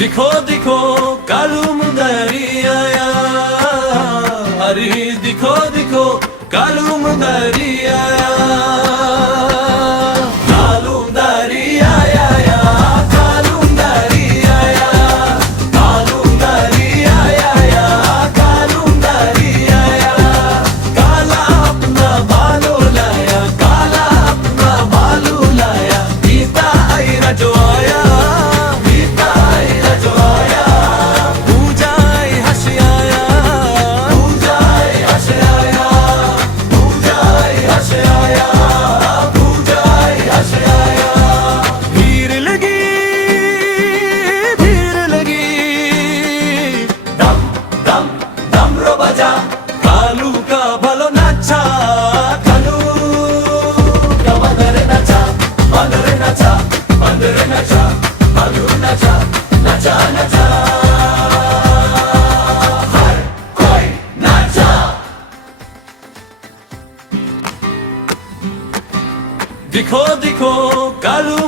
दिखो दिखो कालू मुंदरी आया, अरे दिखो दिखो कालू मुंदरी आया, कालू मुंदरी आया या, कालू मुंदरी आया, कालू मुंदरी आया या, कालू मुंदरी आया, काला अपना बालू लाया, काला अपना बालू लाया, पीता आईरा जो आया, कालू का भलो नाचा, कालू का बंदरे नाचा, बंदरे नाचा, बंदरे नाचा, कालू नाचा, नाचा नाचा, हर कोई नाचा। दिखो दिखो कालू